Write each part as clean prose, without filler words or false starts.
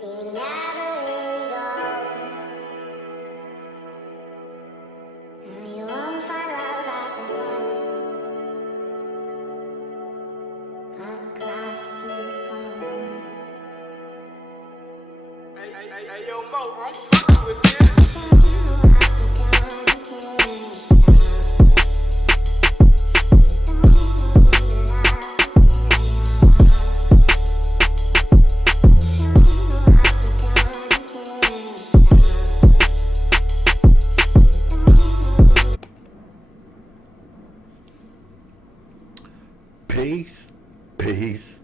feeling never really goes. And you won't find love at the bottom. A classic home. Hey, yo, Mo, I'm fucking with this. Peace, peace,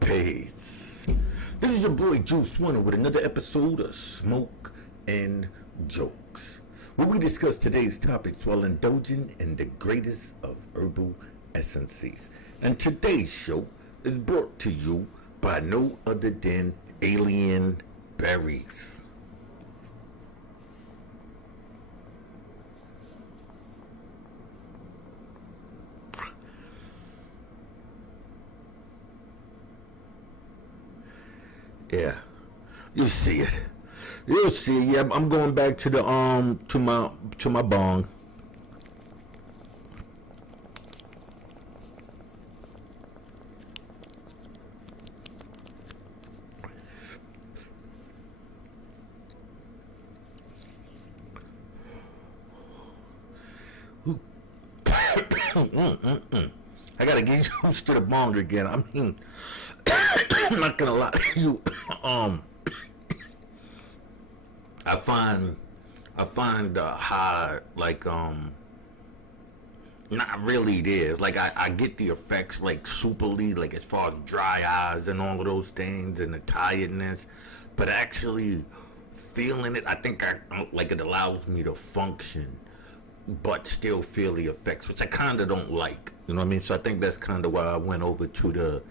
peace. This is your boy Juice Winner with another episode of Smoke and Jokes, where we discuss today's topics while indulging in the greatest of herbal essences. And today's show is brought to you by no other than Alien Berries. Yeah, you see it. You'll see. Yeah, I'm going back to the to my bong. I gotta get used to the bong again. I mean, I'm not gonna lie to you. I find high like not really there. It's like I get the effects like superly, like as far as dry eyes and all of those things and the tiredness, but actually feeling it, I think like it allows me to function but still feel the effects, which I kind of don't like. You know what I mean? So I think that's kind of why I went over to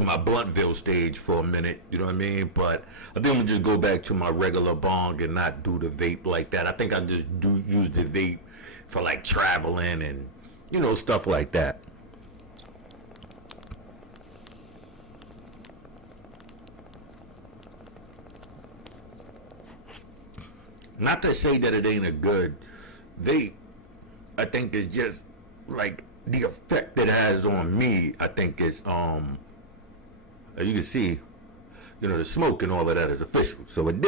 my Bluntville stage for a minute. You know what I mean? But I think I'm gonna just go back to my regular bong and not do the vape like that. I think I just use the vape for like traveling and stuff like that. Not to say that it ain't a good vape. I think it's just like the effect it has on me. I think is as you can see, the smoke and all of that is official. So it's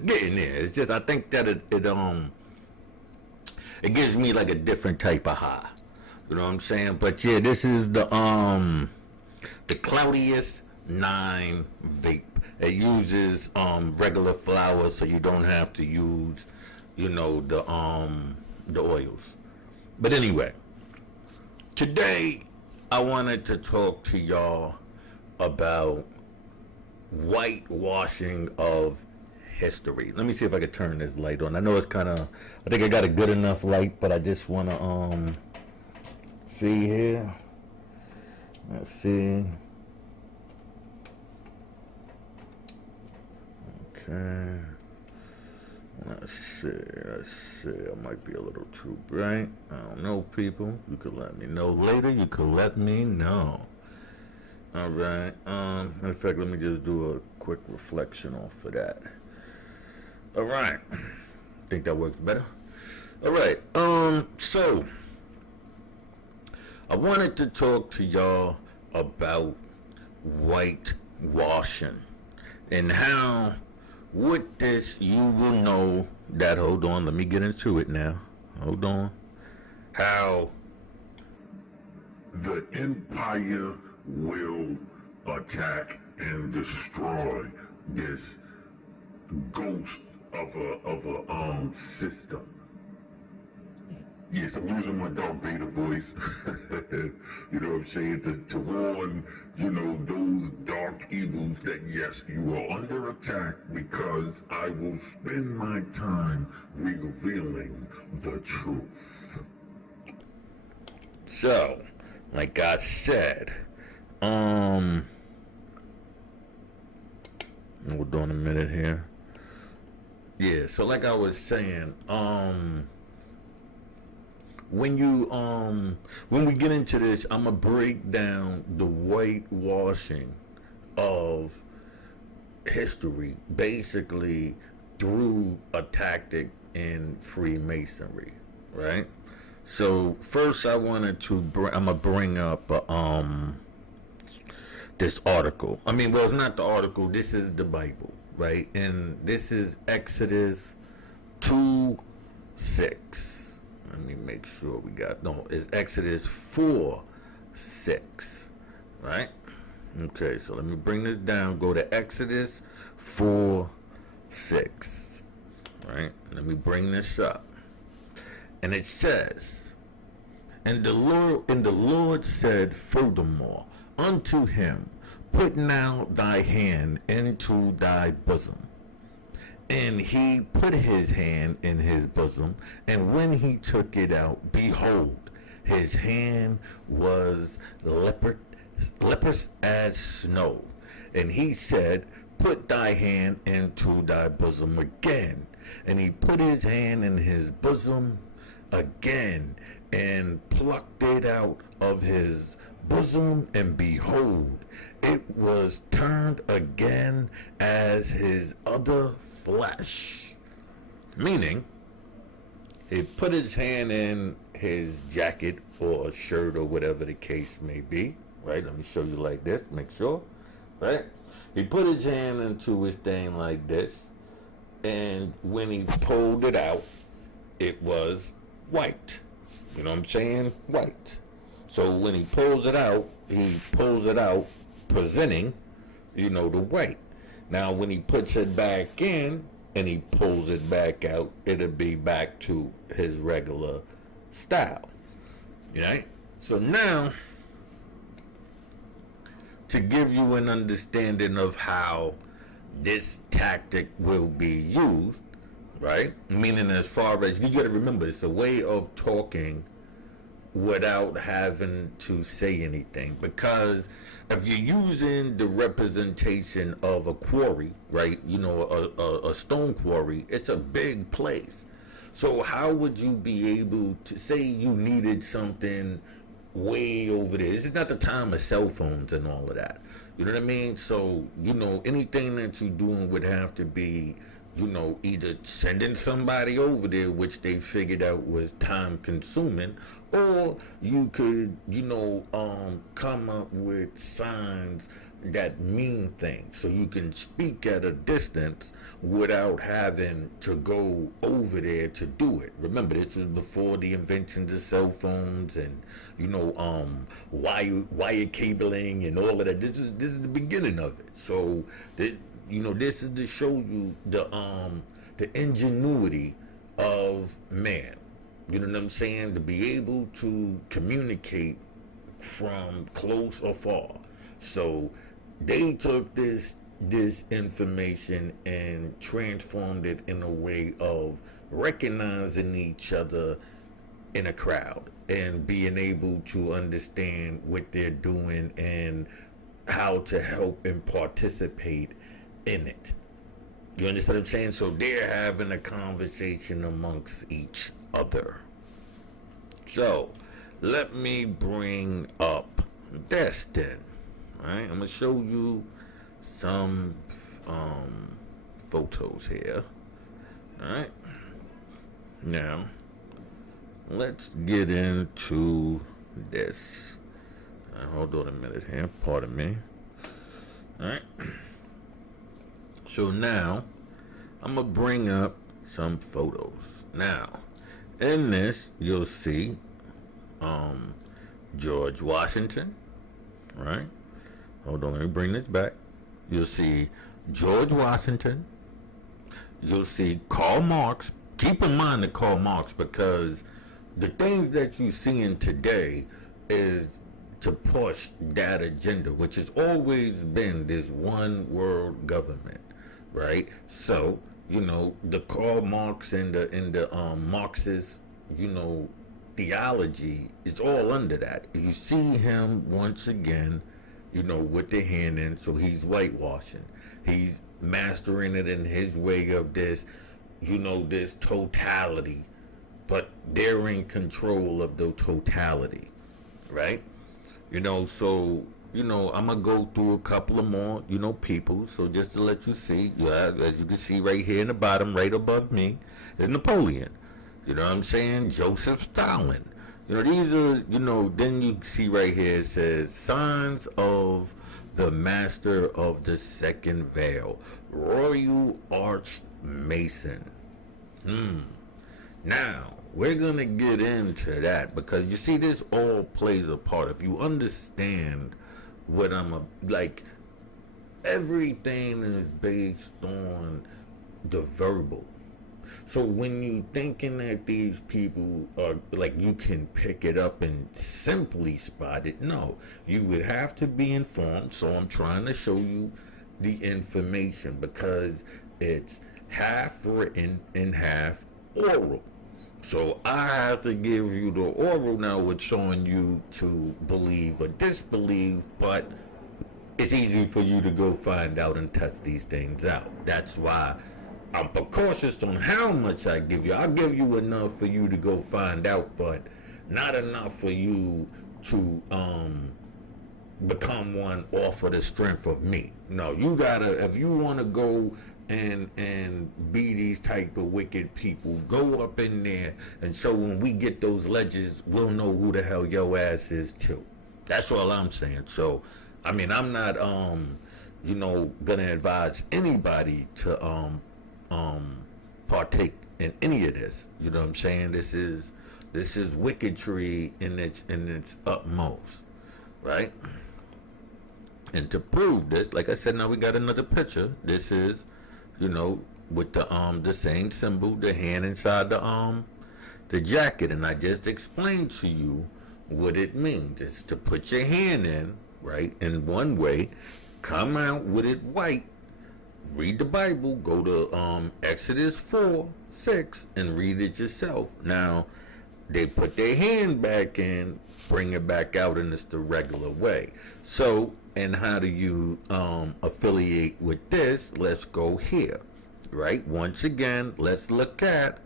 getting there. It's just I think that it gives me like a different type of high. You know what I'm saying? But yeah, this is the Cloudiest 9 vape. It uses regular flour, so you don't have to use the oils. But anyway, today I wanted to talk to y'all about whitewashing of history. Let me see if I can turn this light on. I know it's kind of, I think I got a good enough light, but I just want to see here. Let's see. Okay. Let's see. I might be a little too bright. I don't know, people. You could let me know later. You could let me know. All right. In fact, let me just do a quick reflection off of that. All right. Think that works better. All right. So I wanted to talk to y'all about whitewashing and how with this you will know that. Hold on. Let me get into it now. Hold on. How the empire will attack and destroy this ghost of a system. Yes, I'm using my Darth Vader voice. You know what I'm saying? To warn, those dark evils that yes, you are under attack because I will spend my time revealing the truth. So, like I said, hold on a minute here. Yeah, so like I was saying, when we get into this, I'm gonna break down the whitewashing of history basically through a tactic in Freemasonry, right? So first, I wanted to I'm gonna bring up this article. I mean, well, it's not the article. This is the Bible, right? And this is Exodus 2:6. Let me make sure we got no. It's Exodus 4:6, right? Okay, so let me bring this down. Go to Exodus 4:6, right? Let me bring this up, and it says, and the Lord said furthermore unto him, put now thy hand into thy bosom. And he put his hand in his bosom, and when he took it out, behold, his hand was leprous as snow. And he said, put thy hand into thy bosom again. And he put his hand in his bosom again, and plucked it out of his bosom, and behold, it was turned again as his other flesh. Meaning, he put his hand in his jacket or a shirt or whatever the case may be, right? Let me show you like this, make sure, right? He put his hand into his thing like this, and when he pulled it out, it was white. You know what I'm saying? White. So when he pulls it out presenting, the white. Now when he puts it back in and he pulls it back out, it'll be back to his regular style. Right? So now, to give you an understanding of how this tactic will be used, right? Meaning, as far as you got to remember, it's a way of talking without having to say anything. Because if you're using the representation of a quarry, right? A stone quarry, it's a big place. So how would you be able to say you needed something way over there? This is not the time of cell phones and all of that. You know what I mean? So, anything that you're doing would have to be, either sending somebody over there, which they figured out was time consuming, or you could, come up with signs that mean things, so you can speak at a distance without having to go over there to do it. Remember, this was before the inventions of cell phones and wire cabling and all of that. This is the beginning of it. So this is to show you the ingenuity of man. You know what I'm saying? To be able to communicate from close or far. So they took this information and transformed it in a way of recognizing each other in a crowd and being able to understand what they're doing and how to help and participate in it. You understand what I'm saying? So they're having a conversation amongst each other. So let me bring up this then. Alright, I'm gonna show you some photos here. Alright, now let's get into this. Hold on a minute here, pardon me. Alright, so now I'm gonna bring up some photos. Now in this you'll see George Washington, right? Hold on, let me bring this back. You'll see George Washington. You'll see Karl Marx. Keep in mind the Karl Marx, because the things that you're seeing today is to push that agenda, which has always been this one world government, right? So, the Karl Marx and the Marxist, theology is all under that. You see him once again, with the hand in, so he's whitewashing. He's mastering it in his way of this, this totality, but they're in control of the totality, right? So I'm gonna go through a couple of more, people. So just to let you see, as you can see right here in the bottom, right above me, is Napoleon. You know what I'm saying? Joseph Stalin. These are, then you see right here it says signs of the master of the second veil, Royal Arch Mason. Now, we're going to get into that because you see, this all plays a part. If you understand what like, everything is based on the verbal. So when you thinking that these people are like, you can pick it up and simply spot it, no, you would have to be informed. So I'm trying to show you the information because it's half written and half oral. So I have to give you the oral now, which on you to believe or disbelieve, but it's easy for you to go find out and test these things out. That's why I'm precautious on how much I give you. I'll give you enough for you to go find out, but not enough for you to become one off of the strength of me. No, you gotta, if you want to go and be these type of wicked people, go up in there, and so when we get those ledges, we'll know who the hell your ass is too. That's all I'm saying. So I mean, I'm not gonna advise anybody to partake in any of this. You know what I'm saying? This is wickedry in its utmost, right? And to prove this, like I said, now we got another picture. This is, with the same symbol, the hand inside the jacket, and I just explained to you what it means. It's to put your hand in, right, in one way, come out with it white, read the Bible, go to Exodus 4:6, and read it yourself. Now, they put their hand back in, bring it back out, and it's the regular way. So, and how do you affiliate with this? Let's go here, right? Once again, let's look at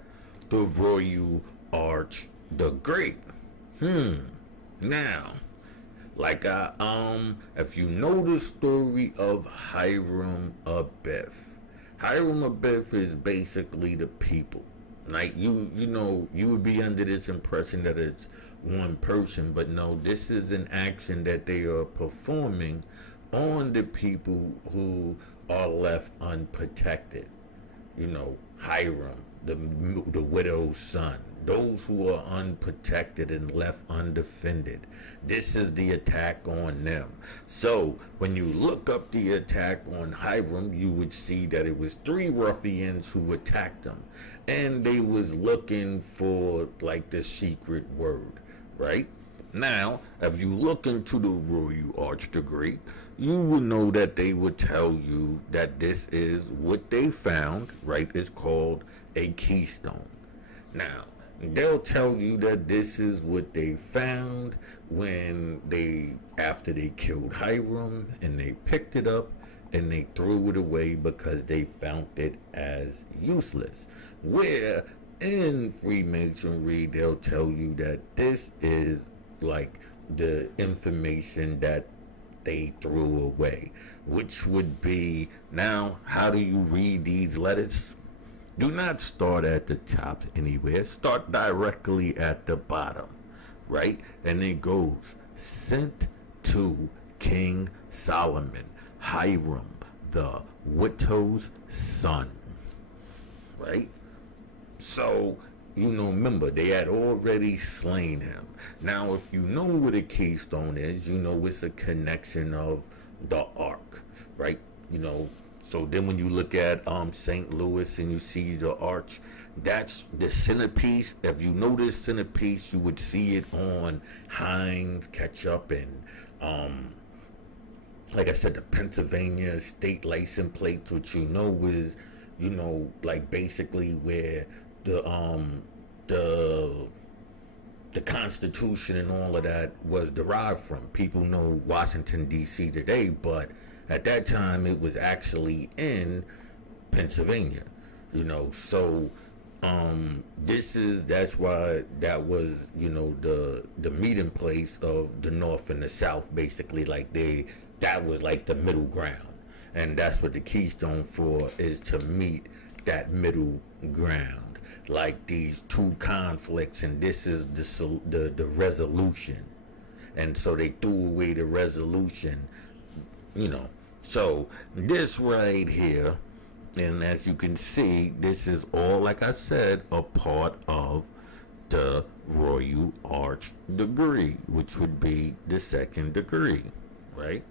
the Royal Arch the Great. Now, like if you know the story of Hiram Abiff, Hiram Abiff is basically the people. Like you would be under this impression that it's one person, but no, this is an action that they are performing on the people who are left unprotected. Hiram, the widow's son, those who are unprotected and left undefended. This is the attack on them. So when you look up the attack on Hiram, you would see that it was 3 ruffians who attacked him, and they was looking for like the secret word, right? Now, if you look into the Royal Arch degree, you will know that they would tell you that this is what they found, right? It's called a keystone. Now, they'll tell you that this is what they found after they killed Hiram, and they picked it up and they threw it away because they found it as useless. Where in Freemasonry, they'll tell you that this is like the information that they threw away, which would be, now, how do you read these letters? Do not start at the top anywhere. Start directly at the bottom, right? And it goes, sent to King Solomon, Hiram, the widow's son, right? So, remember, they had already slain him. Now, if you know what a keystone is, it's a connection of the ark, right? So then when you look at St. Louis and you see the arch, that's the centerpiece. If you know this centerpiece, you would see it on Heinz ketchup and like I said, the Pennsylvania state license plates, which is, like basically where the Constitution and all of that was derived from. People know Washington, D.C. today, but at that time it was actually in Pennsylvania. So That's why that was, the meeting place of the North and the South, basically. Like that was like the middle ground. And that's what the Keystone for is, to meet that middle ground. Like these two conflicts, and this is the resolution. And so they threw away the resolution, you know. So this right here, and as you can see, this is all, like I said, a part of the Royal Arch degree, which would be the second degree, right?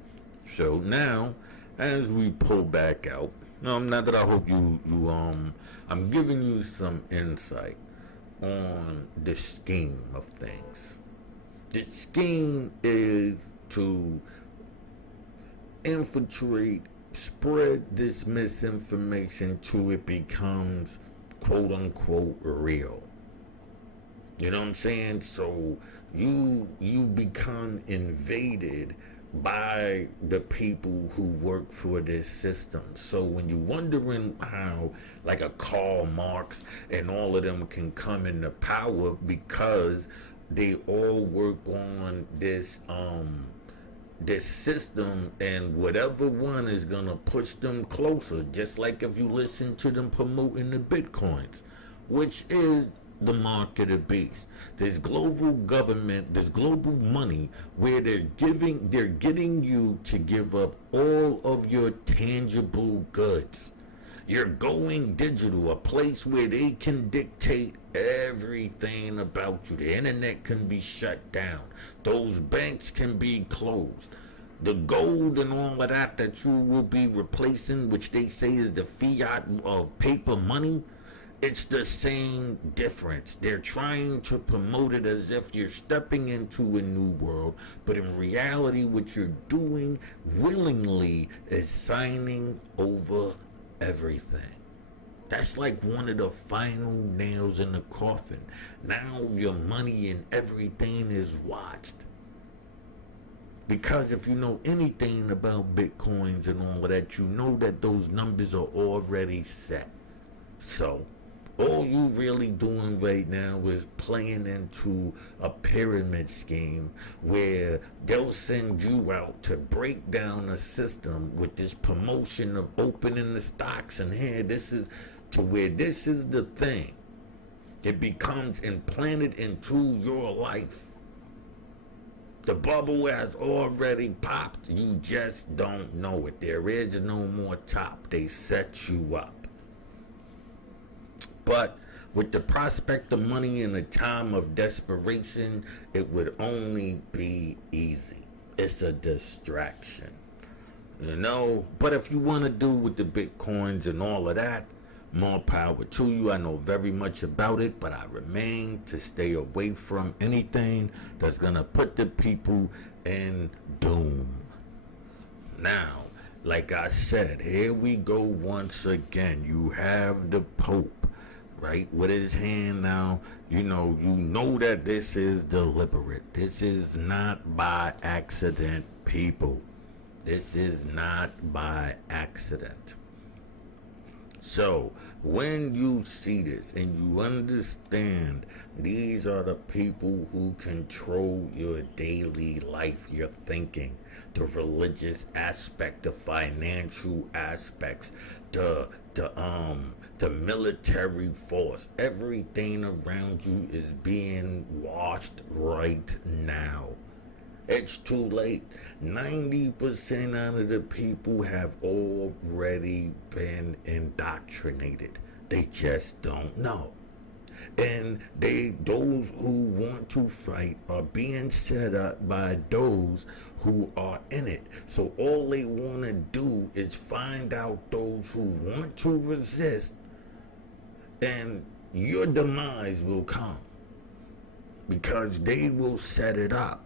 So now, as we pull back out, not that I hope I'm giving you some insight on the scheme of things. The scheme is to infiltrate, spread this misinformation till it becomes quote unquote real. You know what I'm saying? So you become invaded by the people who work for this system. So when you're wondering how, like, a Karl Marx and all of them can come into power, because they all work on this system, and whatever one is gonna push them closer. Just like if you listen to them promoting the bitcoins, which is the mark of the beast. There's global government, there's global money where they're getting you to give up all of your tangible goods. You're going digital, a place where they can dictate everything about you. The internet can be shut down. Those banks can be closed. The gold and all of that you will be replacing, which they say is the fiat of paper money, it's the same difference. They're trying to promote it as if you're stepping into a new world, but in reality, what you're doing willingly is signing over everything. That's like one of the final nails in the coffin. Now your money and everything is watched. Because if you know anything about bitcoins and all of that, you know that those numbers are already set. So all you really doing right now is playing into a pyramid scheme where they'll send you out to break down a system with this promotion of opening the stocks, and here, this is to where this is the thing. It becomes implanted into your life. The bubble has already popped. You just don't know it. There is no more top. They set you up. But with the prospect of money in a time of desperation, it would only be easy. It's a distraction, But if you want to do with the bitcoins and all of that, more power to you. I know very much about it, but I remain to stay away from anything that's going to put the people in doom. Now, like I said, here we go once again. You have the Pope, right, with his hand now. You know that this is deliberate. This is not by accident, people. This is not by accident. So when you see this and you understand these are the people who control your daily life, your thinking, the religious aspect, the financial aspects, the military force, everything around you is being watched right now. It's too late. 90% out of the people have already been indoctrinated. They just don't know. And those who want to fight are being set up by those who are in it. So all they want to do is find out those who want to resist, and your demise will come because they will set it up.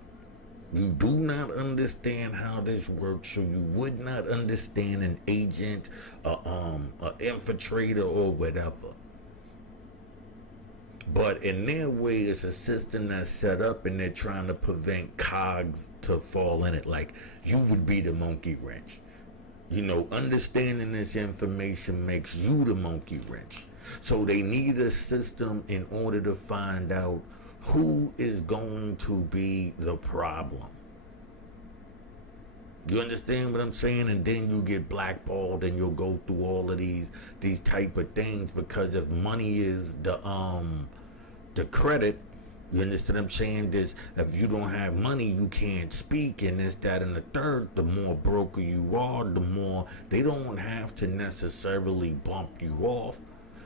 You do not understand how this works, so you would not understand an agent, an infiltrator, or whatever. But in their way, it's a system that's set up, and they're trying to prevent cogs to fall in it. Like, you would be the monkey wrench. Understanding this information makes you the monkey wrench. So they need a system in order to find out who is going to be the problem. You understand what I'm saying? And then you get blackballed and you'll go through all of these type of things, because if money is the credit, you understand what I'm saying? This, if you don't have money, you can't speak, and this, that, and the third. The more broker you are, the more they don't have to necessarily bump you off.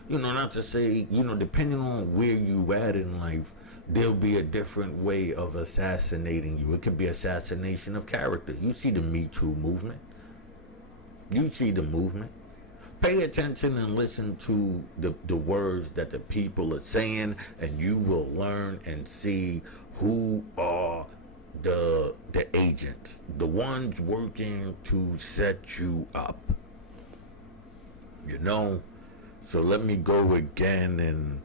You know, not to say, you know, depending on where you at in life, there'll be a different way of assassinating you. It could be assassination of character. You see the Me Too movement. You see the movement. Pay attention and listen to the words that the people are saying, and you will learn and see who are the agents, the ones working to set you up. You know? So let me go again and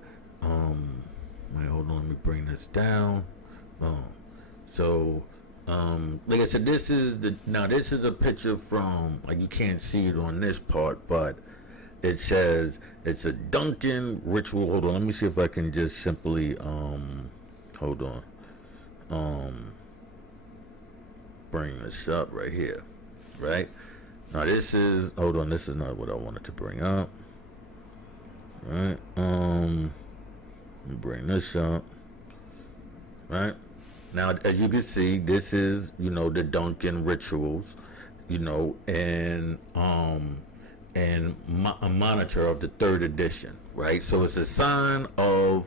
wait, hold on, let me bring this down. Like I said, this is a picture from, like, you can't see it on this part, but it says it's a Duncan ritual. Hold on, let me see if I can just simply hold on. Bring this up right here. Right? Now this is, hold on, this is not what I wanted to bring up. Right? Let me bring this up. Right? Now, as you can see, this is, you know, the Duncan rituals, you know, and a monitor of the 3rd edition, right? So it's a sign of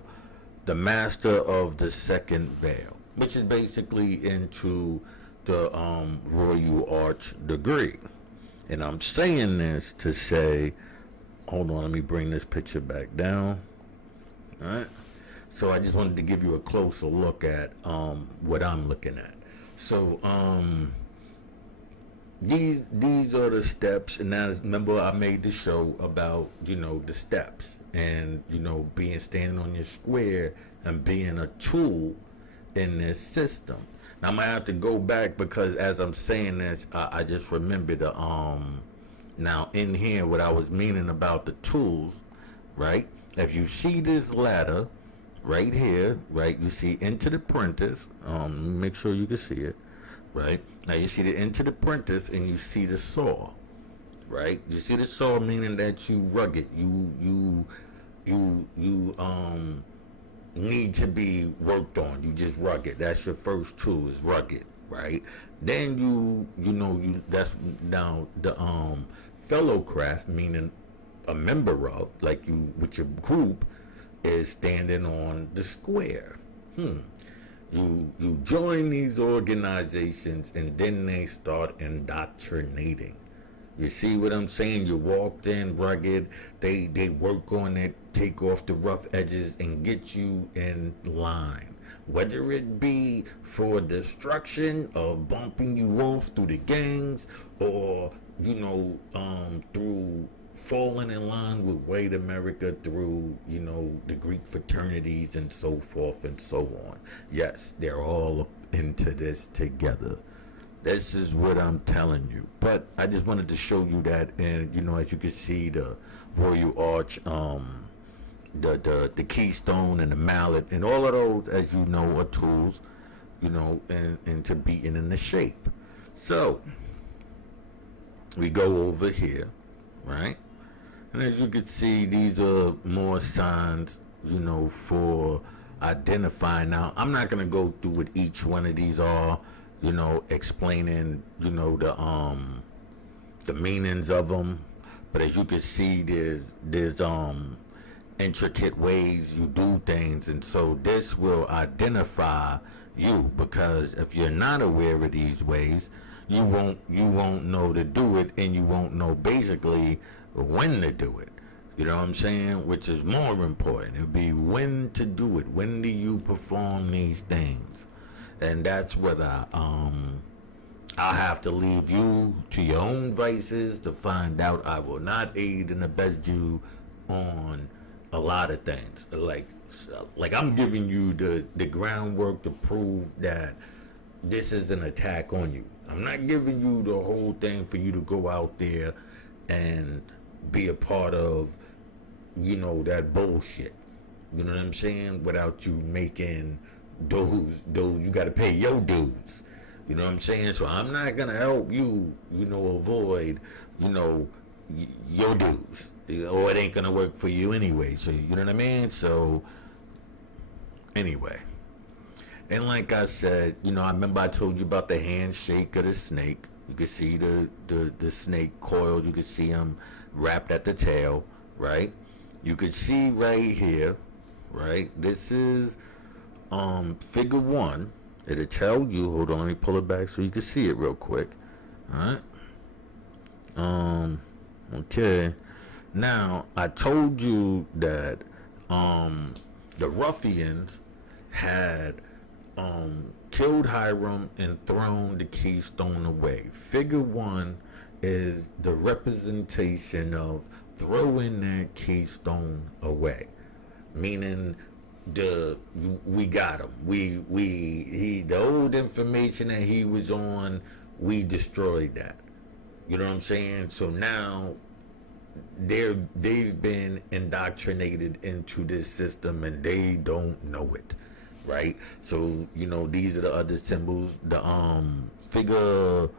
the master of the 2nd veil, which is basically into the Royal Arch degree. And I'm saying this to say, hold on, let me bring this picture back down. All right. So I just wanted to give you a closer look at what I'm looking at. So these are the steps, and now remember I made the show about, you know, the steps, and, you know, standing on your square and being a tool in this system. Now I'm gonna have to go back, because as I'm saying this, I just remembered now in here what I was meaning about the tools, right? If you see this ladder right here, right, you see into the apprentice. Make sure you can see it. Right now, you see the into the apprentice, and you see the saw. Right, you see the saw, meaning that you rugged. You need to be worked on. You just rugged. That's your first tool, is rugged. Right. Then that's now the fellow craft, meaning a member of, like you with your group, is standing on the square. You join these organizations, and then they start indoctrinating. You see what I'm saying? You walked in rugged. They work on it, take off the rough edges, and get you in line. Whether it be for destruction of bumping you off through the gangs, or through falling in line with white America, through, the Greek fraternities and so forth and so on. Yes, they're all into this together. This is what I'm telling you. But I just wanted to show you that, and as you can see, the Royal Arch, the keystone and the mallet, and all of those, as you know, are tools, and to beating in the shape. So we go over here, right? And as you can see, these are more signs, for identifying. Now, I'm not going to go through what each one of these are, explaining, the meanings of them. But as you can see, there's intricate ways you do things. And so this will identify you, because if you're not aware of these ways, you won't know to do it, and you won't know basically when to do it. You know what I'm saying? Which is more important. It'll be when to do it. When do you perform these things? And that's what I'll have to leave you to your own vices to find out. I will not aid and abet you on a lot of things. Like I'm giving you the groundwork to prove that this is an attack on you. I'm not giving you the whole thing for you to go out there and be a part of that bullshit. You know what I'm saying? Without you making those you got to pay your dues. You know what I'm saying? So I'm not gonna help you, avoid, your dues, or it ain't gonna work for you anyway. So you know what I mean? So anyway, and like I said, I remember I told you about the handshake of the snake. You can see the snake coiled. You can see him wrapped at the tail, right? You can see right here, right? This is figure 1. It'll tell you. Hold on, let me pull it back so you can see it real quick. All right. Okay. Now I told you that the ruffians had killed Hiram and thrown the keystone away. Figure 1 is the representation of throwing that keystone away, meaning we got him. The old information that he was on, we destroyed that. You know what I'm saying? So now they've been indoctrinated into this system and they don't know it, right? So these are the other symbols. The figure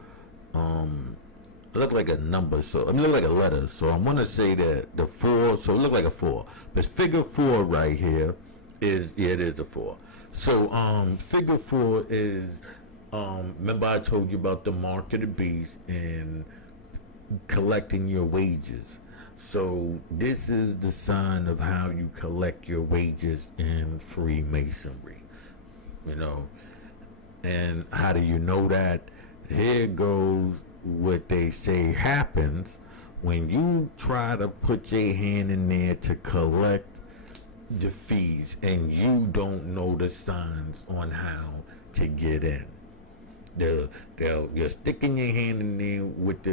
look like a number, so look like a letter. So I'm gonna say that the 4, so it look like a 4. But figure 4 right here it is the 4. So figure 4 is remember I told you about the mark of the beast and collecting your wages. So this is the sign of how you collect your wages in Freemasonry. And how do you know that? Here goes what they say happens when you try to put your hand in there to collect the fees and you don't know the signs on how to get in. You're sticking your hand in there with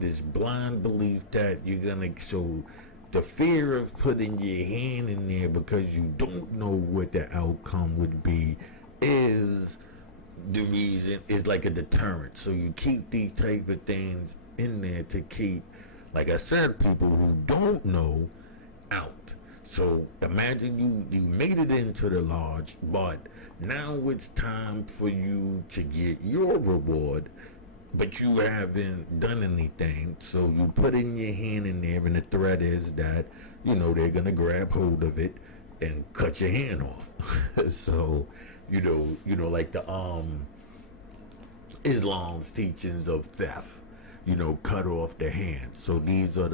this blind belief that you're gonna. So the fear of putting your hand in there because you don't know what the outcome would be is the reason, is like a deterrent. So you keep these type of things in there to keep, like I said, people who don't know out. So imagine you made it into the lodge, but now it's time for you to get your reward, but you haven't done anything. So you put in your hand in there, and the threat is that they're gonna grab hold of it and cut your hand off. So like the Islam's teachings of theft, cut off the hand. So these are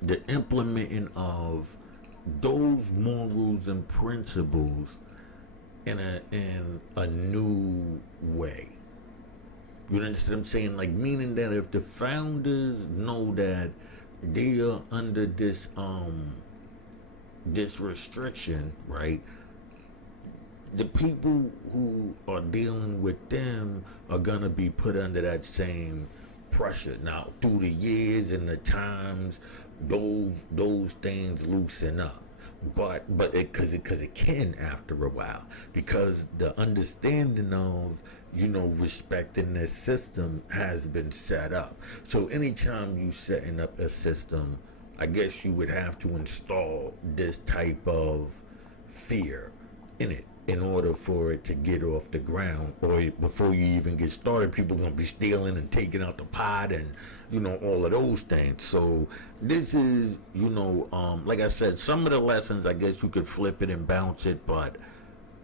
the implementing of those morals and principles in a new way. You understand what I'm saying? Like, meaning that if the founders know that they are under this restriction, right? The people who are dealing with them are gonna be put under that same pressure. Now, through the years and the times, those things loosen up, but because it can after a while, because the understanding of respecting this system has been set up. So anytime you setting up a system, I guess you would have to install this type of fear in it in order for it to get off the ground. Or before you even get started, people are going to be stealing and taking out the pot and all of those things. So this is like I said, some of the lessons, I guess you could flip it and bounce it, but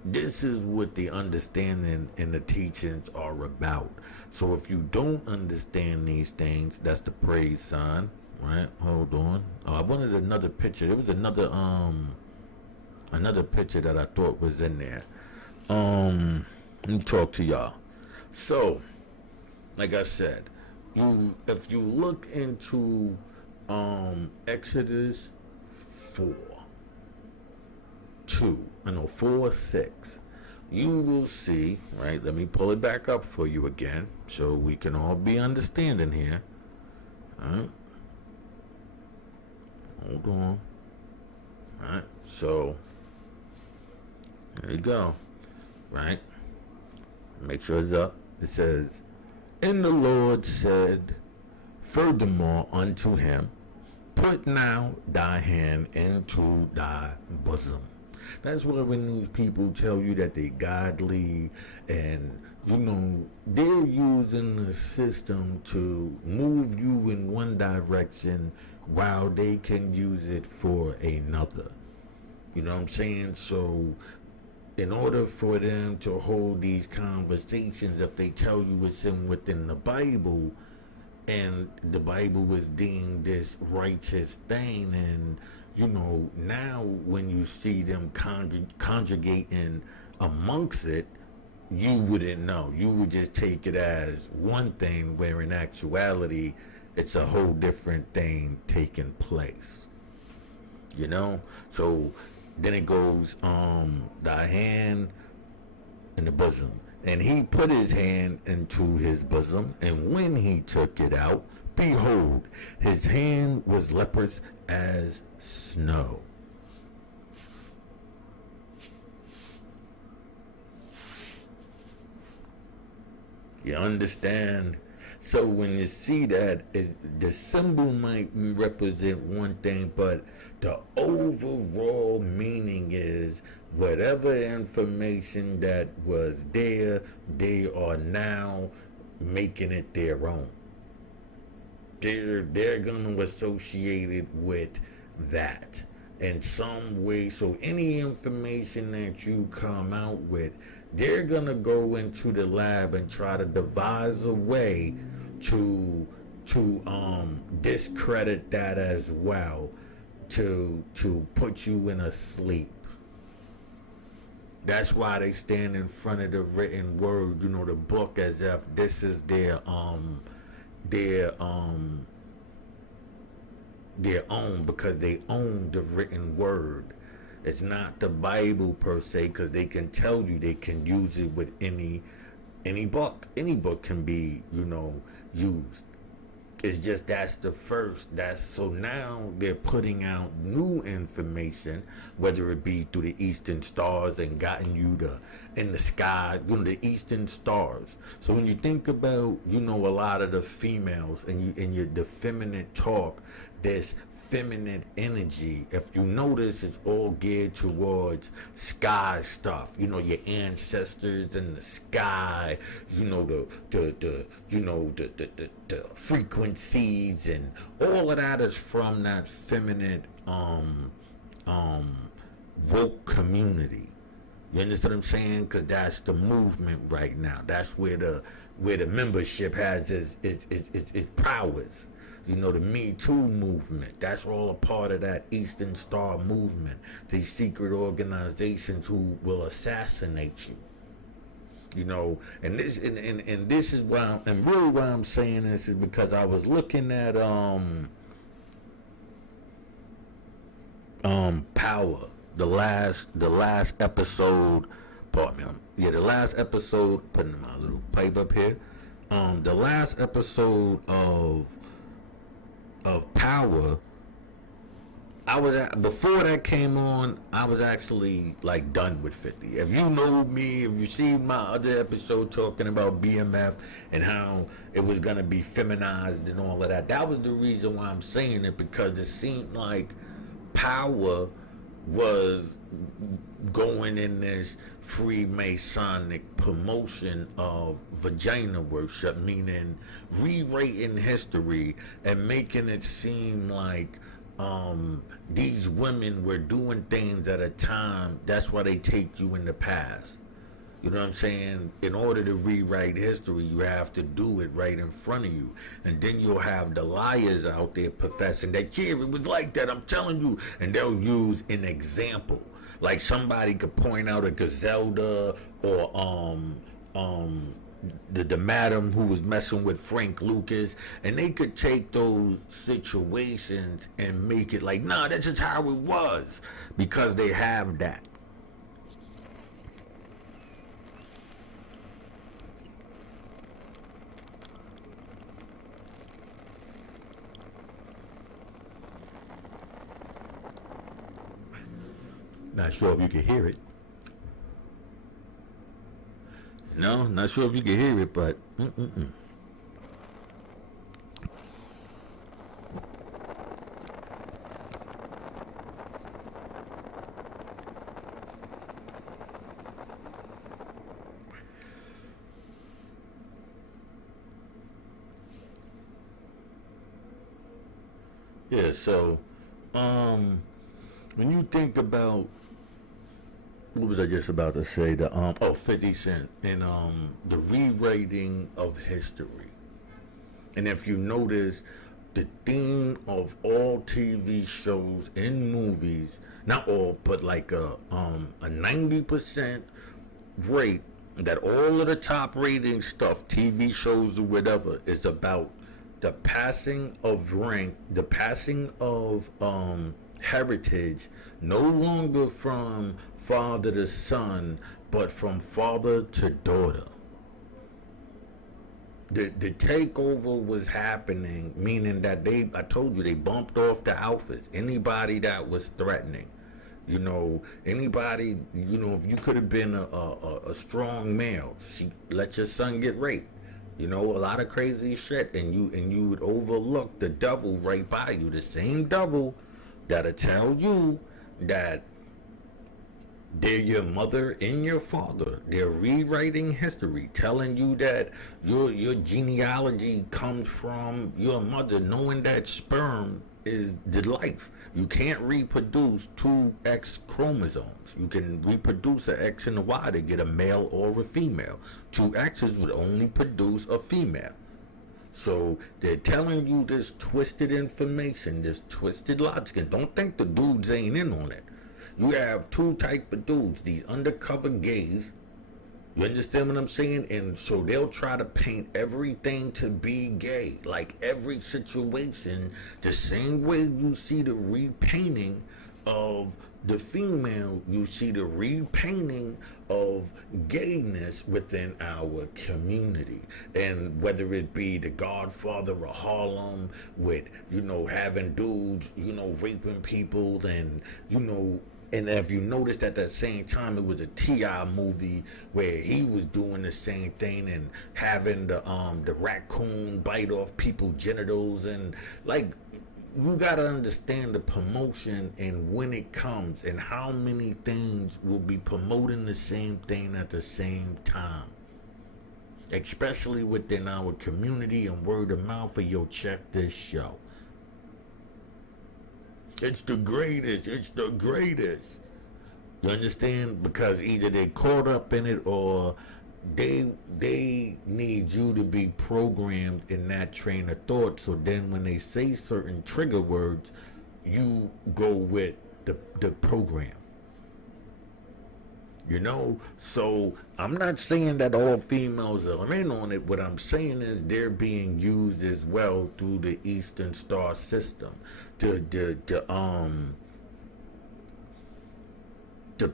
this is what the understanding and the teachings are about. So if you don't understand these things, that's the praise sign, right? Hold on. I wanted another picture. There was another picture that I thought was in there. Let me talk to y'all. So, like I said, if you look into Exodus 4:6, you will see, right? Let me pull it back up for you again so we can all be understanding here. All right. Hold on. All right. So, there you go. Right? Make sure it's up. It says, "And the Lord said, furthermore unto him, Put now thy hand into thy bosom. That's why when these people tell you that they godly and they're using the system to move you in one direction while they can use it for another. You know what I'm saying? So in order for them to hold these conversations, if they tell you it's within the Bible, and the Bible was deemed this righteous thing, and now when you see them conjugating amongst it, you wouldn't know. You would just take it as one thing, where in actuality, it's a whole different thing taking place. So then it goes, thy hand in the bosom. And he put his hand into his bosom, and when he took it out, behold, his hand was leprous as snow. You understand? So when you see that, the symbol might represent one thing, but the overall meaning is whatever information that was there, they are now making it their own. They're going to associate it with that in some way. So any information that you come out with, they're going to go into the lab and try to devise a way to discredit that as well, to put you in a sleep. That's why they stand in front of the written word, the book, as if this is their own, because they own the written word. It's not the Bible per se, because they can tell you they can use it with any book. Any book can be, used. It's just that's the first. So now they're putting out new information, whether it be through the Eastern Stars and gotten you in the sky, the Eastern Stars. So when you think about, a lot of the females and the feminine talk, this feminine energy, if you notice, it's all geared towards sky stuff. Your ancestors in the sky, the frequencies, and all of that is from that feminine woke community. You understand what I'm saying? Because that's the movement right now. That's where the membership has its prowess. The Me Too movement, that's all a part of that Eastern Star movement. These secret organizations who will assassinate you. And this is why, and really why I'm saying this is because I was looking at Power, the last episode. Pardon me. The last episode. Putting my little pipe up here. The last episode of Power, before that came on, I was actually like done with 50. If you know me, if you see my other episode talking about BMF and how it was gonna be feminized and all of that, that was the reason why I'm saying it, because it seemed like Power was going in this Freemasonic promotion of vagina worship, meaning rewriting history and making it seem like these women were doing things at a time. That's why they take you in the past. You know what I'm saying? In order to rewrite history, you have to do it right in front of you. And then you'll have the liars out there professing that, yeah, it was like that, I'm telling you. And they'll use an example. Like somebody could point out a Gazelda or the madam who was messing with Frank Lucas, and they could take those situations and make it like, nah, this is how it was, because they have that. Not sure if you can hear it. No, not sure if you can hear it, but Yeah, so when you think about what was I just about to say? The 50 Cent and the rewriting of history. And if you notice, the theme of all TV shows and movies, not all, but like a 90% rate that all of the top rating stuff, TV shows or whatever, is about the passing of rank, the passing of heritage, no longer from father to son, but from father to daughter. The takeover was happening, meaning that I told you, they bumped off the alphas. Anybody that was threatening, anybody, if you could have been a strong male, she let your son get raped. A lot of crazy shit, and you would overlook the devil right by you, the same devil that'll tell you that they're your mother and your father. They're rewriting history, telling you that your genealogy comes from your mother, knowing that sperm is the life. You can't reproduce two X chromosomes. You can reproduce an X and a Y to get a male or a female. Two X's would only produce a female. So they're telling you this twisted information, this twisted logic, and don't think the dudes ain't in on it. You have two type of dudes, these undercover gays. You understand what I'm saying? And so they'll try to paint everything to be gay, like every situation, the same way you see the repainting of the female, you see the repainting of gayness within our community. And whether it be the Godfather of Harlem with, having dudes, raping people, and if you noticed at that same time, it was a T.I. movie where he was doing the same thing and having the raccoon bite off people's genitals, and like, you gotta understand the promotion and when it comes and how many things will be promoting the same thing at the same time. Especially within our community and word of mouth, for yo, check this show. It's the greatest. It's the greatest. You understand? Because either they caught up in it or they need you to be programmed in that train of thought. So then when they say certain trigger words, you go with the program. So I'm not saying that all females are in on it. What I'm saying is they're being used as well through the Eastern Star system. The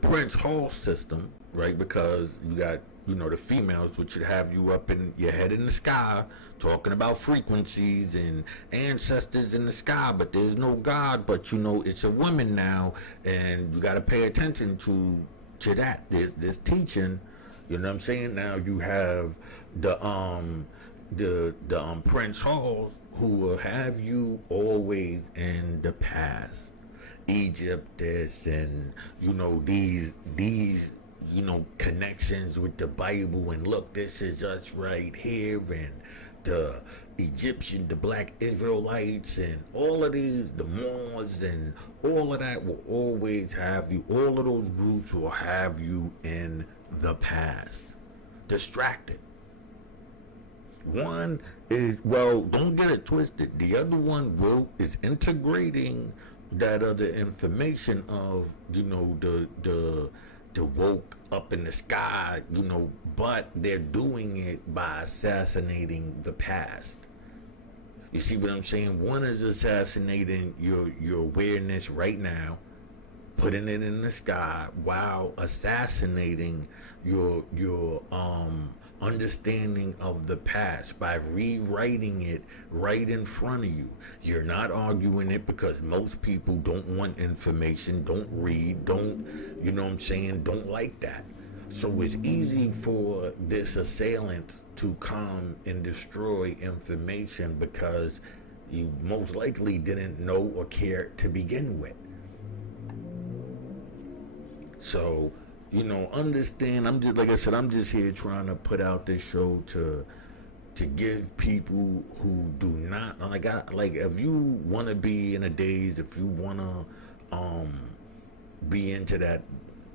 Prince Hall system, right? Because you got, the females, which would have you up in your head in the sky, talking about frequencies and ancestors in the sky, but there's no God, but it's a woman now, and you got to pay attention to that. There's teaching, you know what I'm saying? Now you have the Prince Halls, who will have you always in the past. Egypt this, and these connections with the Bible, and look, this is us right here, and the the black Israelites, and all of these, the Moors, and all of that will always have you, all of those groups will have you in the past, distracted. One is, well, don't get it twisted. The other one is integrating that other information of, the woke up in the sky, but they're doing it by assassinating the past. You see what I'm saying? One is assassinating your awareness right now, putting it in the sky, while assassinating your understanding of the past by rewriting it right in front of you. You're not arguing it because most people don't want information, don't read, don't like that. So it's easy for this assailant to come and destroy information because you most likely didn't know or care to begin with. So, understand, I'm just, like I said, I'm just here trying to put out this show to to give people who do not like if you want to be in the days, if you want to be into that,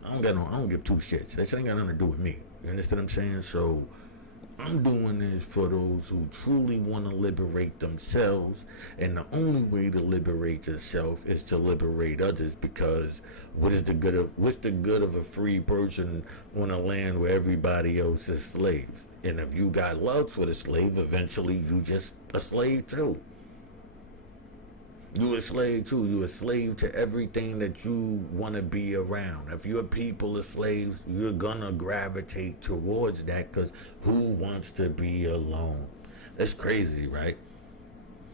I don't give two shits. That shit ain't got nothing to do with me. You understand what I'm saying? So I'm doing this for those who truly want to liberate themselves, and the only way to liberate yourself is to liberate others. Because what's the good of a free person on a land where everybody else is slaves? And if you got love for the slave, eventually you just a slave too. You a slave too. You a slave to everything that you want to be around. If your people are slaves, you're gonna gravitate towards that, because who wants to be alone? That's crazy, right?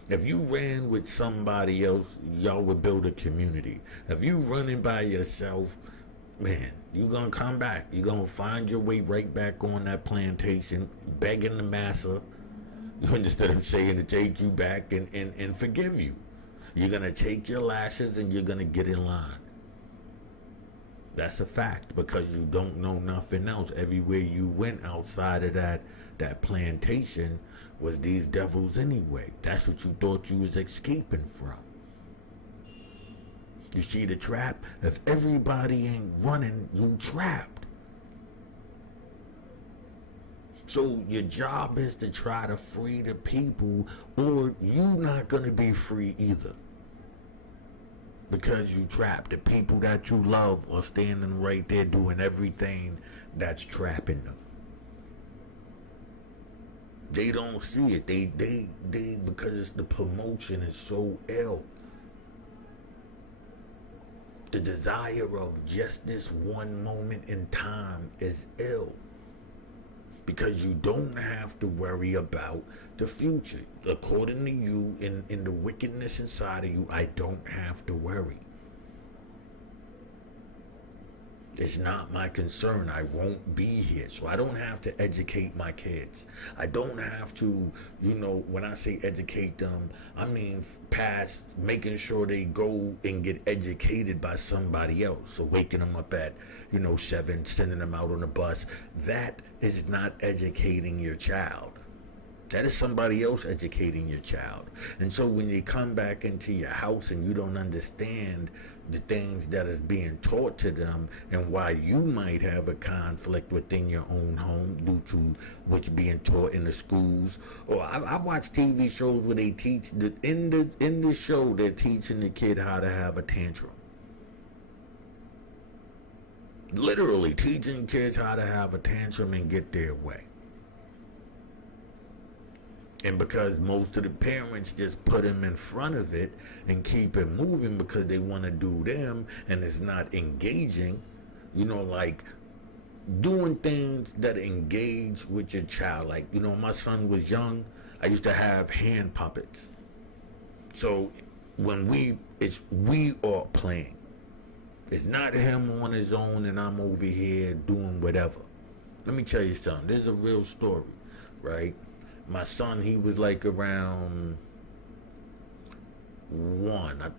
If you ran with somebody else, y'all would build a community. If you running by yourself, man, you gonna come back. You gonna find your way right back on that plantation, begging the massa, you understand what I'm saying, to take you back and forgive you. You're going to take your lashes and you're going to get in line. That's a fact, because you don't know nothing else. Everywhere you went outside of that plantation was these devils anyway. That's what you thought you was escaping from. You see the trap? If everybody ain't running, you trapped. So your job is to try to free the people, or you're not going to be free either. Because you trapped. The people that you love are standing right there doing everything that's trapping them. They don't see it. They because the promotion is so ill. The desire of just this one moment in time is ill. Because you don't have to worry about the future. According to you, in the wickedness inside of you, I don't have to worry. It's not my concern. I won't be here. So I don't have to educate my kids. I don't have to, when I say educate them, I mean past making sure they go and get educated by somebody else. So waking them up at, 7, sending them out on a bus. That is not educating your child. That is somebody else educating your child. And so when you come back into your house and you don't understand the things that is being taught to them, and why you might have a conflict within your own home due to what's being taught in the schools. Or I watch TV shows where they teach in the show they're teaching the kid how to have a tantrum. Literally teaching kids how to have a tantrum and get their way. And because most of the parents just put them in front of it and keep it moving because they want to do them, and it's not engaging, like doing things that engage with your child. Like, my son was young, I used to have hand puppets. So when we are playing. It's not him on his own and I'm over here doing whatever. Let me tell you something. There's a real story, right? My son, he was like around 1.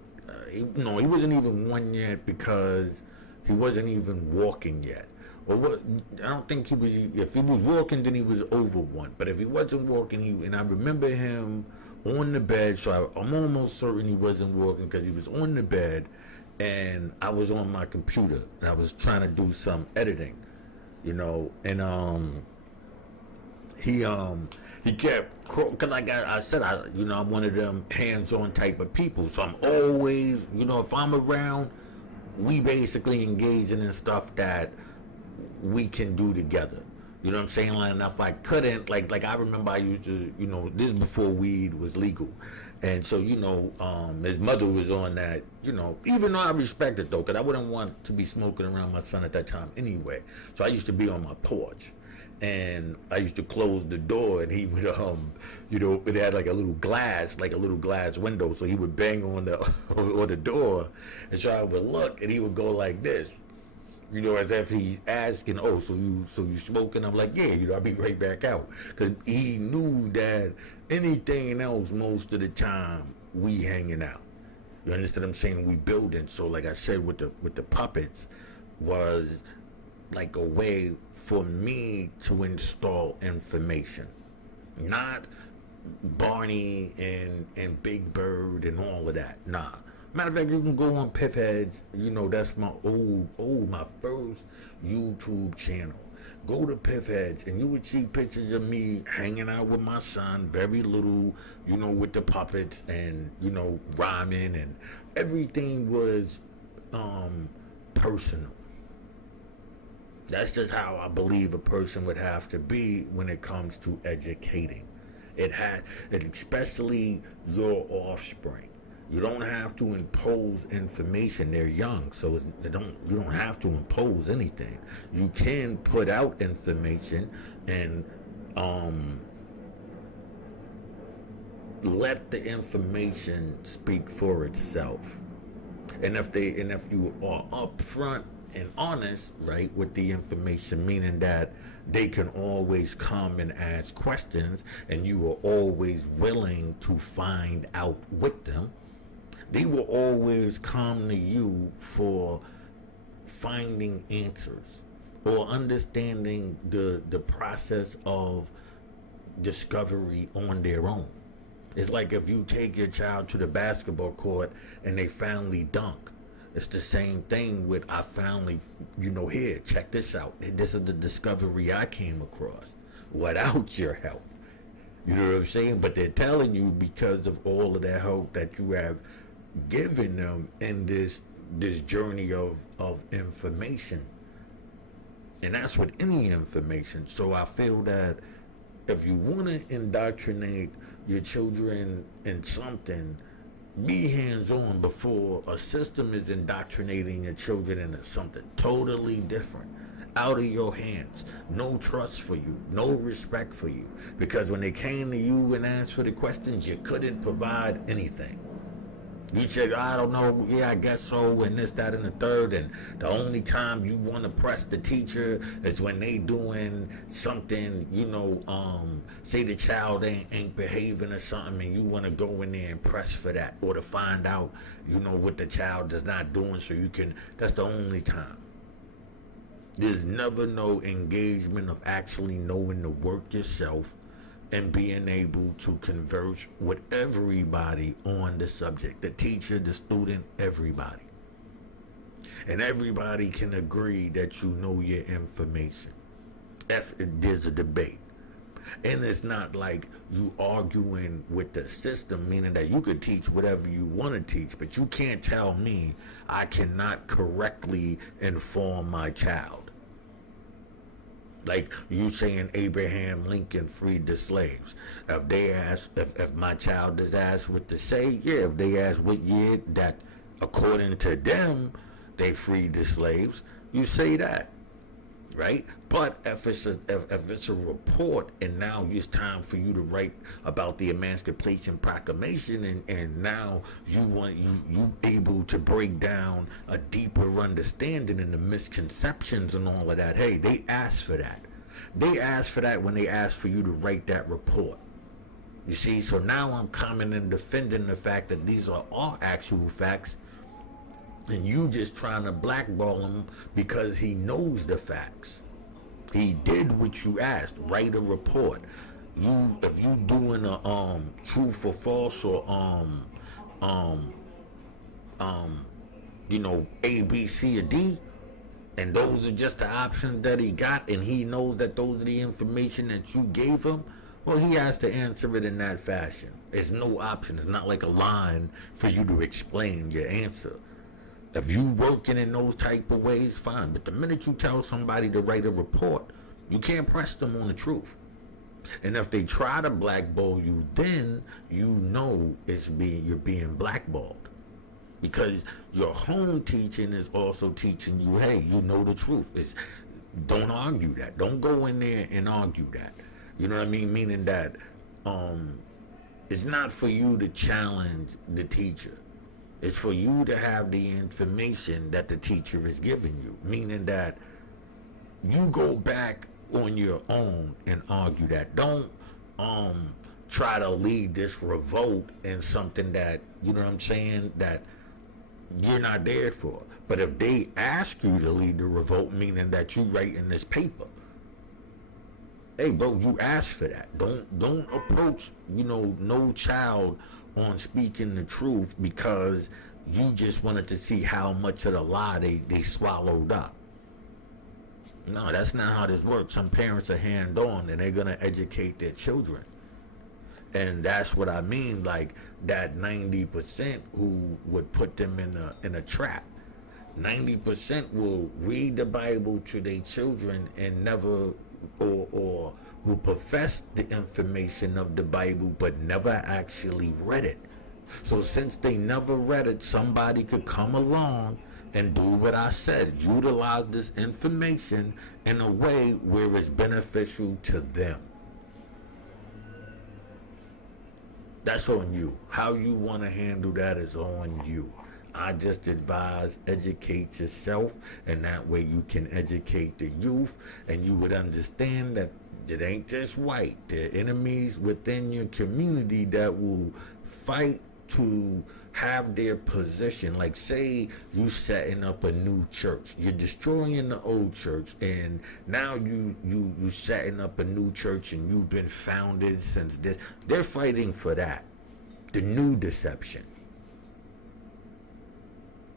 He wasn't even 1 yet, because he wasn't even walking yet. Or what? I don't think he was. If he was walking, then he was over 1. But if he wasn't walking, and I remember him on the bed. So I'm almost certain he wasn't walking, because he was on the bed, and I was on my computer and I was trying to do some editing, and he kept, cause I'm one of them hands-on type of people. So I'm always, if I'm around, we basically engaging in stuff that we can do together. You know what I'm saying? Like, if I couldn't, like I remember I used to, this is before weed was legal. And so, his mother was on that, even though I respect it though, because I wouldn't want to be smoking around my son at that time anyway. So I used to be on my porch, and I used to close the door, and he would, it had like a little glass window. So he would bang on the door, and so I would look, and he would go like this. As if he's asking, oh, so you smoking? I'm like, yeah, I'll be right back out. Because he knew that anything else, most of the time, we hanging out. You understand what I'm saying? We building. So like I said, with the puppets, was like a way for me to install information. not Barney and Big Bird and all of that. Nah. Matter of fact, you can go on Piff Heads. You know, that's my my first YouTube channel. Go to Piff Heads and you would see pictures of me hanging out with my son, very little, you know, with the puppets and, you know, rhyming, and everything was personal. That's just how I believe a person would have to be when it comes to educating. And especially your offspring. You don't have to impose information. They're young, so you don't have to impose anything. You can put out information and let the information speak for itself. And if you are upfront and honest, right, with the information, meaning that they can always come and ask questions, and you are always willing to find out with them, they will always come to you for finding answers or understanding the process of discovery on their own. It's like if you take your child to the basketball court and they finally dunk. It's the same thing with I finally, you know, here, check this out. This is the discovery I came across without your help. You know what I'm saying? But they're telling you because of all of that help that you have given them in this journey of information. And that's with any information. So I feel that if you want to indoctrinate your children in something, be hands-on before a system is indoctrinating your children into something totally different, out of your hands. No trust for you, no respect for you, because when they came to you and asked for the questions, you couldn't provide anything. You said, I don't know, yeah, I guess so, and this, that, and the third, and the only time you want to press the teacher is when they doing something, you know, say the child ain't behaving or something, and you want to go in there and press for that, or to find out, you know, what the child is not doing, so you can, that's the only time. There's never no engagement of actually knowing the work yourself and being able to converse with everybody on the subject, the teacher, the student, everybody. And everybody can agree that you know your information. There's a debate. And it's not like you arguing with the system, meaning that you could teach whatever you want to teach, but you can't tell me I cannot correctly inform my child. Like you saying Abraham Lincoln freed the slaves. If they ask, if my child is asked what to say, yeah, if they ask what year that according to them they freed the slaves, you say that, right? But if it's a report and now it's time for you to write about the Emancipation Proclamation, and now you able to break down a deeper understanding and the misconceptions and all of that. Hey, they asked for that. They asked for that when they asked for you to write that report. You see, so now I'm coming and defending the fact that these are all actual facts, and you just trying to blackball him because he knows the facts. He did what you asked. Write a report. If you doing a truth or false, or you know, A, B, C, or D, and those are just the options that he got, and he knows that those are the information that you gave him, well, he has to answer it in that fashion. There's no option. It's not like a line for you to explain your answer. If you working in those type of ways, fine. But the minute you tell somebody to write a report, you can't press them on the truth. And if they try to blackball you, then you know you're being blackballed. Because your home teaching is also teaching you, hey, you know the truth. Don't argue that. Don't go in there and argue that. You know what I mean? Meaning that it's not for you to challenge the teacher. It's for you to have the information that the teacher is giving you. Meaning that you go back on your own and argue that. Don't try to lead this revolt in something that, you know what I'm saying, that you're not there for. But if they ask you to lead the revolt, meaning that you write in this paper, Hey, bro, you asked for that. Don't approach, no child on speaking the truth because you just wanted to see how much of the lie they swallowed up. No, that's not how this works. Some parents are hand on and they're gonna educate their children. And that's what I mean, like that 90% who would put them in a trap. 90% will read the Bible to their children and never, or will profess the information of the Bible but never actually read it. So since they never read it, somebody could come along and do what I said, utilize this information in a way where it's beneficial to them. That's on you. How you want to handle that is on you. I just advise educate yourself, and that way you can educate the youth, and you would understand that it ain't just white. There are enemies within your community that will fight to have their position. Like, say you setting up a new church, you're destroying the old church, and now you setting up a new church, and you've been founded since this. They're fighting for that, the new deception.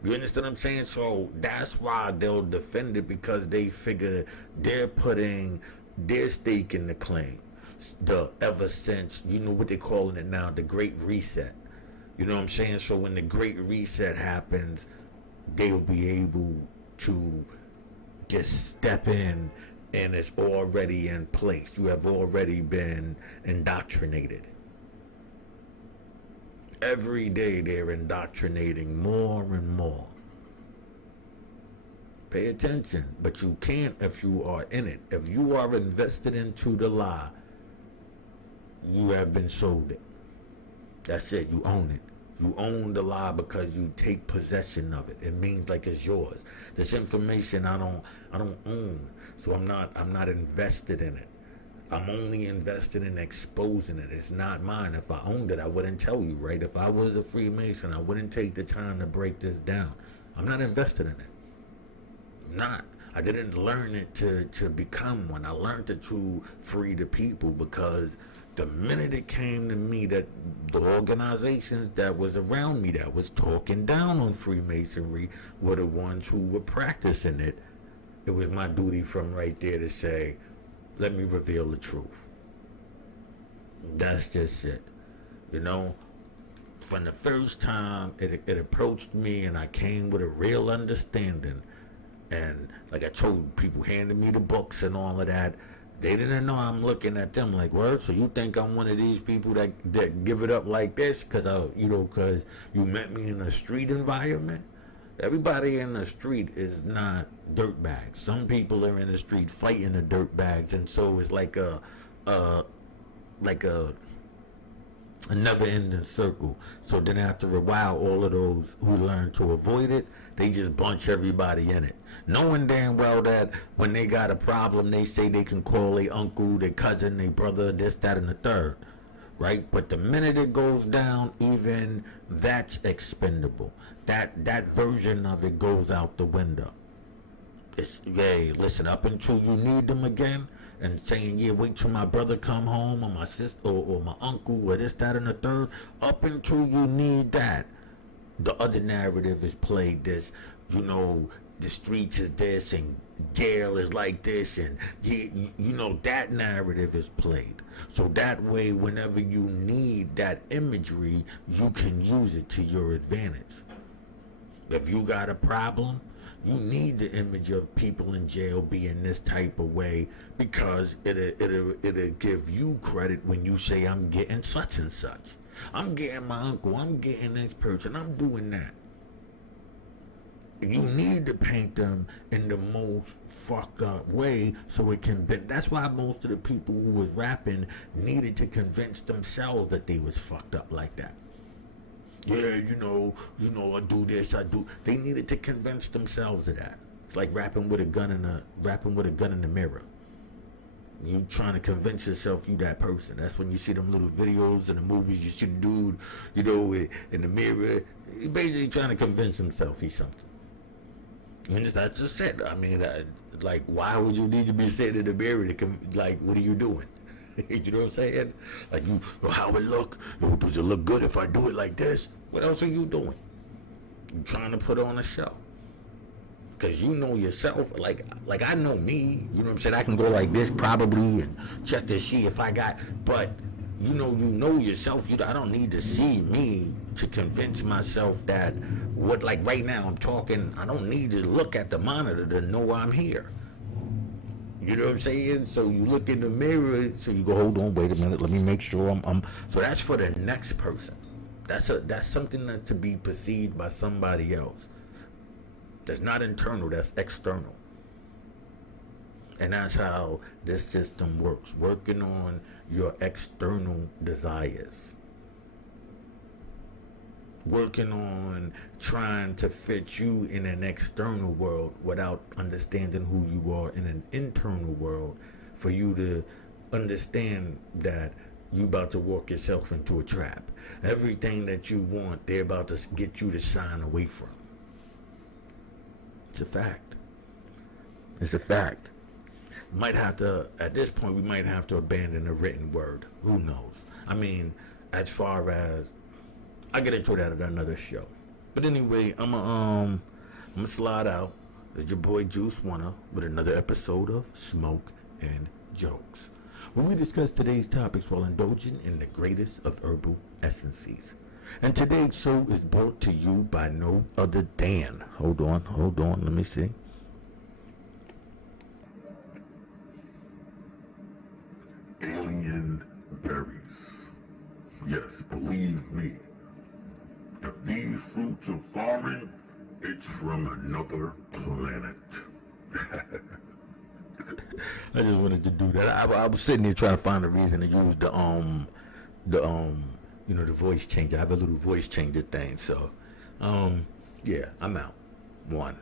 You understand what I'm saying? So that's why they'll defend it, because they figure they're putting their stake in the claim. Ever since, what they're calling it now, the Great Reset. You know what I'm saying? So when the Great Reset happens, they'll be able to just step in, and it's already in place. You have already been indoctrinated. Every day they're indoctrinating more and more. Pay attention, but you can't if you are in it. If you are invested into the lie, you have been sold it. That's it. You own it. You own the lie because you take possession of it. It means like it's yours. This information I don't own, so I'm not invested in it. I'm only invested in exposing it. It's not mine. If I owned it, I wouldn't tell you, right? If I was a Freemason, I wouldn't take the time to break this down. I'm not invested in it. I'm not. I didn't learn it to become one. I learned it to free the people, because the minute it came to me that the organizations that was around me that was talking down on Freemasonry were the ones who were practicing it, it was my duty from right there to say, let me reveal the truth. That's just it. From the first time it approached me, and I came with a real understanding, and like I told people, handed me the books and all of that, they didn't know I'm looking at them like, word, so you think I'm one of these people that give it up like this because you met me in a street environment? Everybody in the street is not dirtbags. Some people are in the street fighting the dirtbags, and so it's like a never-ending circle. So then after a while, all of those who learn to avoid it, they just bunch everybody in it, knowing damn well that when they got a problem, they say they can call their uncle, their cousin, their brother, this, that, and the third. Right? But the minute it goes down, even that's expendable. That version of it goes out the window. Hey, listen, up until you need them again, and saying, yeah, wait till my brother come home, or my sister, or my uncle, or this, that, and the third, up until you need that, the other narrative is played this, the streets is this, and jail is like this, and that narrative is played. So that way, whenever you need that imagery, you can use it to your advantage. If you got a problem, you need the image of people in jail being this type of way, because it'll give you credit when you say, I'm getting such and such. I'm getting my uncle, I'm getting this person, I'm doing that. You need to paint them in the most fucked up way so it can bend. That's why most of the people who was rapping needed to convince themselves that they was fucked up like that. Yeah, I do this, I do. They needed to convince themselves of that. It's like rapping with a gun in the mirror. You trying to convince yourself you that person. That's when you see them little videos in the movies. You see the dude, in the mirror. He's basically trying to convince himself he's something. And that's just it. I mean, Like, why would you need to be sitting in the mirror like, what are you doing? You know what I'm saying? Like, how it look? Does it look good if I do it like this? What else are you doing? You trying to put on a show? Because you know yourself, like I know me, you know what I'm saying? I can go like this probably and check to see if I got, but you know yourself. I don't need to see me to convince myself that like right now I'm talking, I don't need to look at the monitor to know I'm here. You know what I'm saying? So you look in the mirror, so you go, hold on, wait a minute, let me make sure I'm so that's for the next person. That's something to be perceived by somebody else. That's not internal, that's external. And that's how this system works, working on your external desires. Working on trying to fit you in an external world without understanding who you are in an internal world, for you to understand that you about to walk yourself into a trap. Everything that you want, they're about to get you to shine away from. It's a fact. It's a fact. Might have to, at this point, we might have to abandon the written word. Who knows? I mean, as far as, I'll get into that at another show. But anyway, I'm gonna slide out. It's your boy Juice Wanna with another episode of Smoke and Jokes, where we discuss today's topics while indulging in the greatest of herbal essences. And today's show is brought to you by no other than, hold on, let me see. Alien berries. Yes, believe me. If these fruits are foreign, it's from another planet. I just wanted to do that. I was sitting here trying to find a reason to use the voice changer. I have a little voice changer thing. So, yeah, I'm out. One.